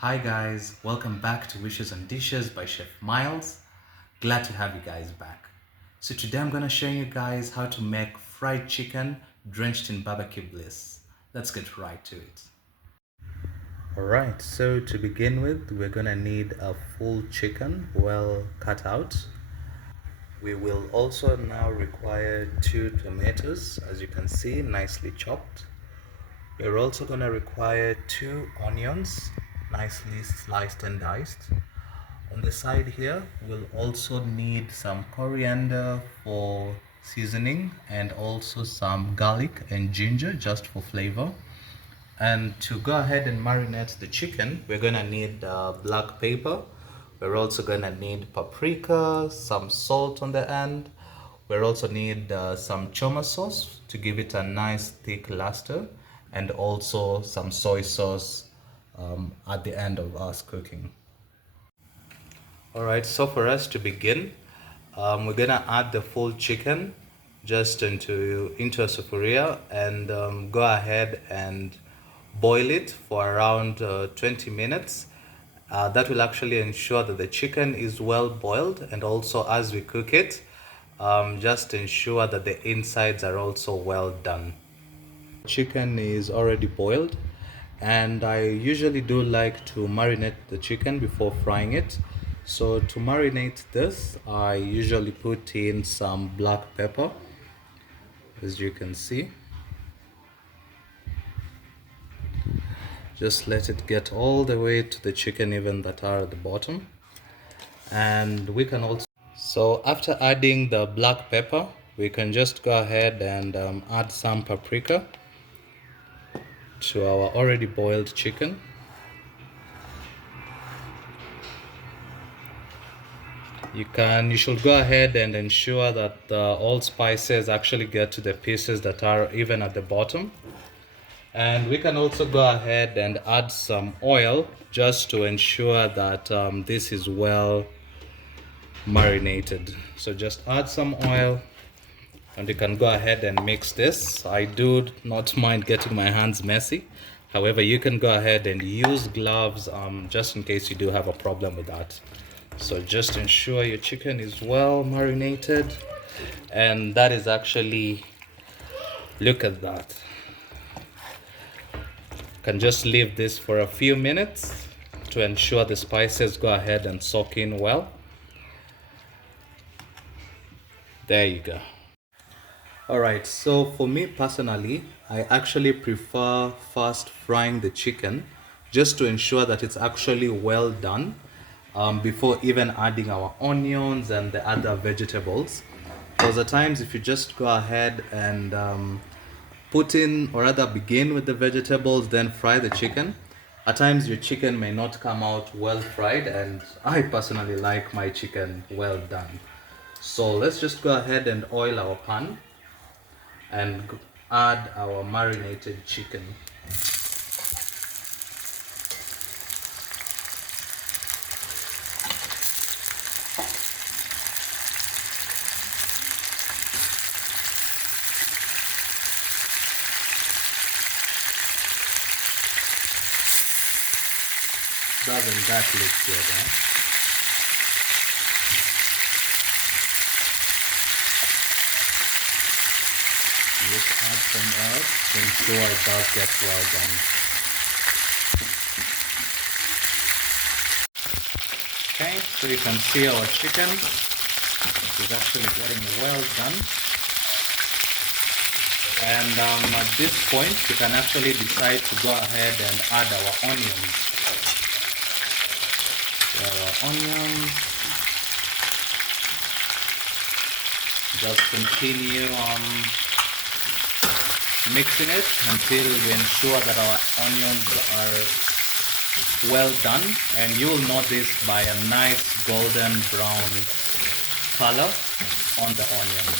Hi guys, welcome back to Wishes and Dishes by Chef Miles. Glad to have you guys back. So today I'm gonna show you guys how to make fried chicken drenched in barbecue bliss. Let's get right to it. Alright, so to begin with, we're gonna need a full chicken well cut out. We will also now require 2 tomatoes, as you can see, nicely chopped. We're also going to require 2 onions, nicely sliced and diced. On the side here, we'll also need some coriander for seasoning and also some garlic and ginger just for flavor. And to go ahead and marinate the chicken, we're going to need black pepper. We're also going to need paprika, some salt on the end. We'll also need some Choma sauce to give it a nice thick luster, and also some soy sauce at the end of us cooking. Alright, so for us to begin, we're gonna add the full chicken just into a sufuria and go ahead and boil it for around 20 minutes. That will actually ensure that the chicken is well boiled, and also as we cook it, just ensure that the insides are also well done. Chicken is already boiled, and I usually do like to marinate the chicken before frying it. So to marinate this, I usually put in some black pepper, as you can see. Just let it get all the way to the chicken, even that are at the bottom. And we can also, so after adding the black pepper, we can just go ahead and add some paprika to our already boiled chicken. You should go ahead and ensure that all spices actually get to the pieces that are even at the bottom. And we can also go ahead and add some oil just to ensure that this is well marinated. So just add some oil, and you can go ahead and mix this. I do not mind getting my hands messy. However, you can go ahead and use gloves just in case you do have a problem with that. So just ensure your chicken is well marinated, and that is actually, look at that. You can just leave this for a few minutes to ensure the spices go ahead and soak in well. There you go. Alright, so for me personally, I actually prefer first frying the chicken just to ensure that it's actually well done before even adding our onions and the other vegetables. Because at times if you just go ahead and put in, or rather begin with the vegetables, then fry the chicken, at times your chicken may not come out well fried, and I personally like my chicken well done. So let's just go ahead and oil our pan and add our marinated chicken. Doesn't that look good, huh? Just add some oil to ensure it does get well done. Okay, so you can see our chicken is actually getting well done. And at this point, you can actually decide to go ahead and add our onions. So our onions, just continue mixing it until we ensure that our onions are well done, and you will notice by a nice golden brown color on the onions.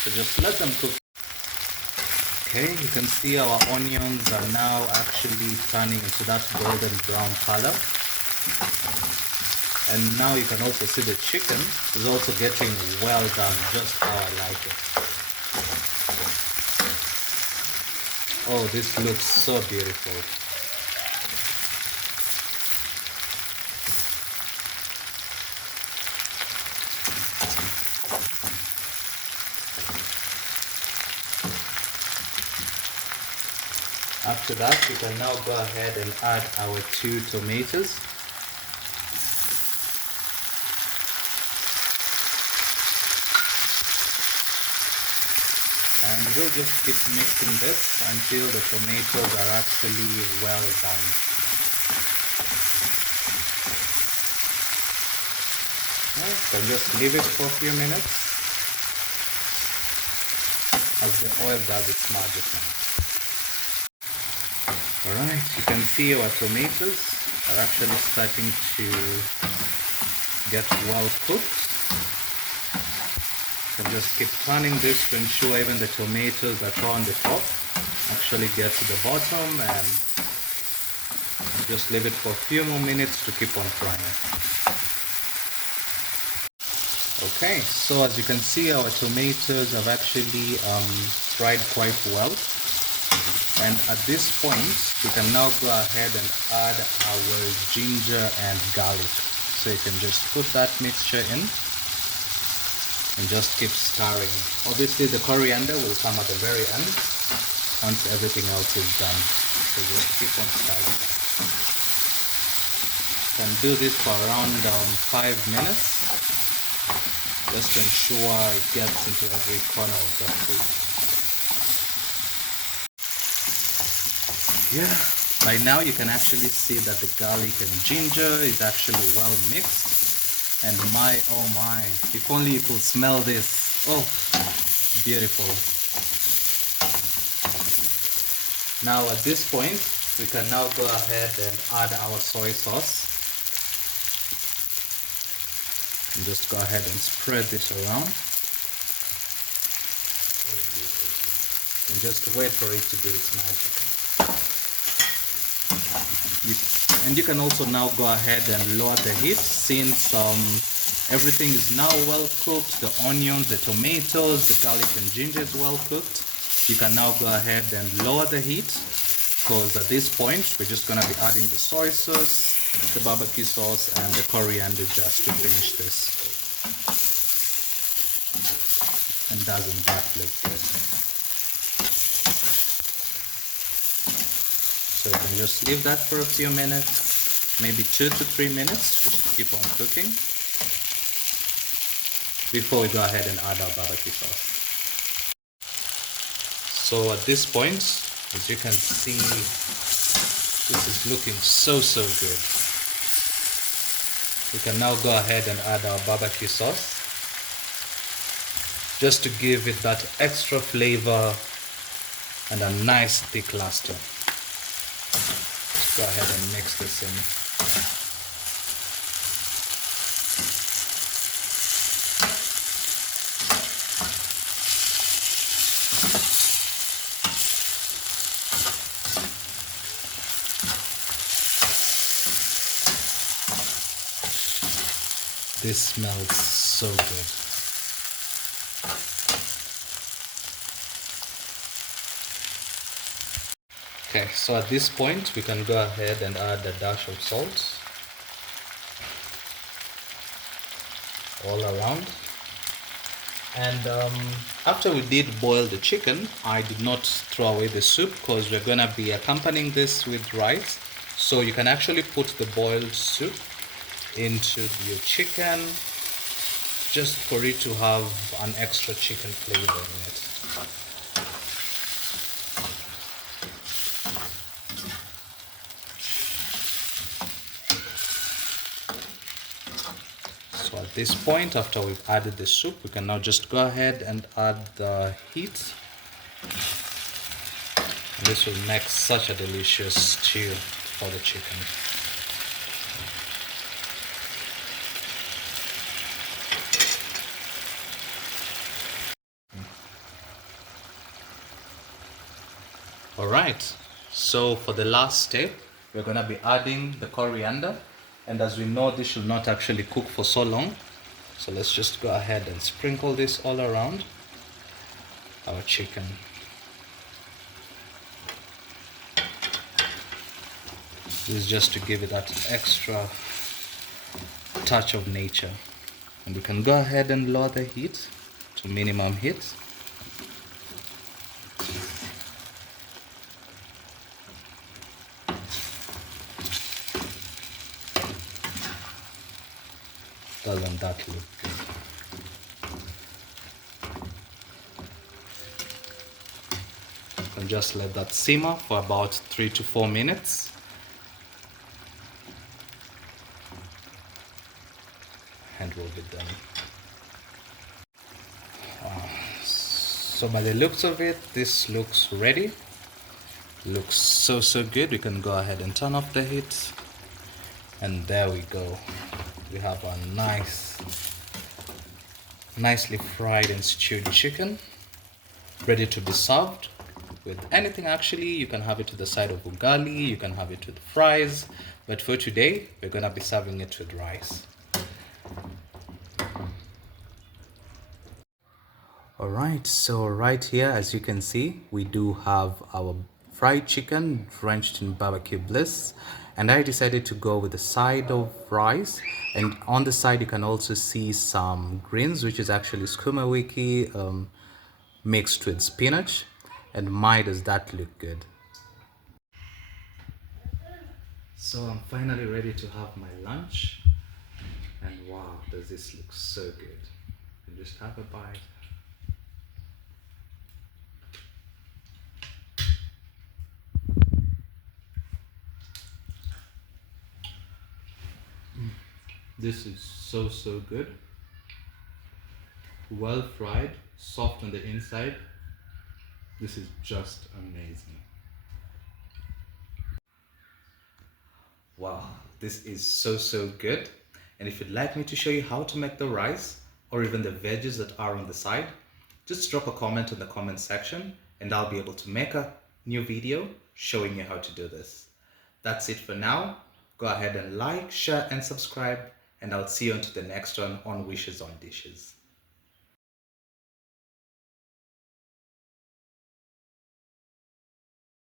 So just let them cook. Okay, you can see our onions are now actually turning into that golden brown color. And now you can also see the chicken is also getting well done, just how I like it. Oh, this looks so beautiful. After that, we can now go ahead and add our 2 tomatoes. And we'll just keep mixing this until the tomatoes are actually well done. So just leave it for a few minutes as the oil does its magic now. Alright, you can see our tomatoes are actually starting to get well cooked. And just keep turning this to ensure even the tomatoes that are on the top actually get to the bottom, and just leave it for a few more minutes to keep on frying. Okay, so as you can see, our tomatoes have actually fried quite well, and at this point we can now go ahead and add our ginger and garlic. So you can just put that mixture in and just keep stirring. Obviously the coriander will come at the very end once everything else is done. So just keep on stirring that. You can do this for around 5 minutes just to ensure it gets into every corner of the food. Yeah, by now you can actually see that the garlic and ginger is actually well mixed. And my, oh my, if only you could smell this. Oh, beautiful. Now at this point, we can now go ahead and add our soy sauce. And just go ahead and spread this around. And just wait for it to do its magic. And you can also now go ahead and lower the heat since everything is now well cooked. The onions, the tomatoes, the garlic and ginger is well cooked. You can now go ahead and lower the heat, because at this point we're just going to be adding the soy sauce, the barbecue sauce and the coriander just to finish this. And doesn't that look good? So you can just leave that for a few minutes, maybe 2 to 3 minutes, just to keep on cooking before we go ahead and add our barbecue sauce. So at this point, as you can see, this is looking so good. We can now go ahead and add our barbecue sauce just to give it that extra flavor and a nice thick lasting. Go ahead and mix this in. This smells so good. Okay, so at this point we can go ahead and add a dash of salt all around. And after we did boil the chicken, I did not throw away the soup because we're gonna be accompanying this with rice. So you can actually put the boiled soup into your chicken just for it to have an extra chicken flavor in it. So at this point, after we've added the soup, we can now just go ahead and add the heat. And this will make such a delicious stew for the chicken. Alright, so for the last step, we're going to be adding the coriander. And as we know, this should not actually cook for so long. So let's just go ahead and sprinkle this all around our chicken. This is just to give it that extra touch of nature. And we can go ahead and lower the heat to minimum heat. Doesn't that look good? And just let that simmer for about 3 to 4 minutes. And we'll be done. So by the looks of it, this looks ready. Looks so good. We can go ahead and turn off the heat. And there we go. We have a nicely fried and stewed chicken ready to be served with anything. Actually, you can have it to the side of ugali, you can have it with fries, but for today we're gonna be serving it with rice. Alright, so right here, as you can see, we do have our fried chicken drenched in barbecue bliss, and I decided to go with a side of rice, and on the side you can also see some greens, which is actually skuma wiki mixed with spinach. And my, does that look good. So I'm finally ready to have my lunch, and wow, does this look so good. And just have a bite. This is so good. Well fried, soft on the inside. This is just amazing. Wow, this is so good. And if you'd like me to show you how to make the rice or even the veggies that are on the side, just drop a comment in the comment section and I'll be able to make a new video showing you how to do this. That's it for now. Go ahead and like, share and subscribe, and I'll see you onto the next one on Wishes on Dishes.